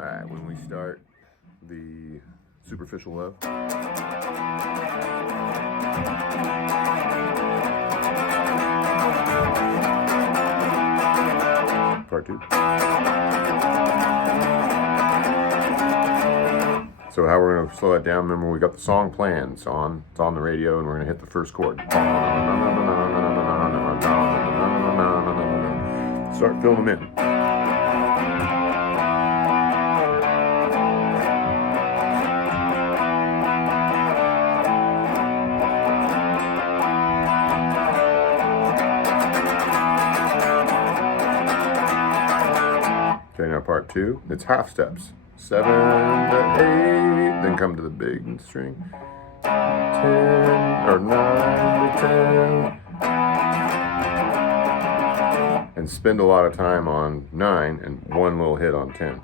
Alright, when we start the superficial love. Part 2. So how we're going to slow that down, remember we got the song planned. It's on the radio, and we're going to hit the first chord. Start filling them in. Okay, now part 2, it's half steps. 7 to 8, then come to the big string. 10 or 9 to 10. And spend a lot of time on 9 and one little hit on 10.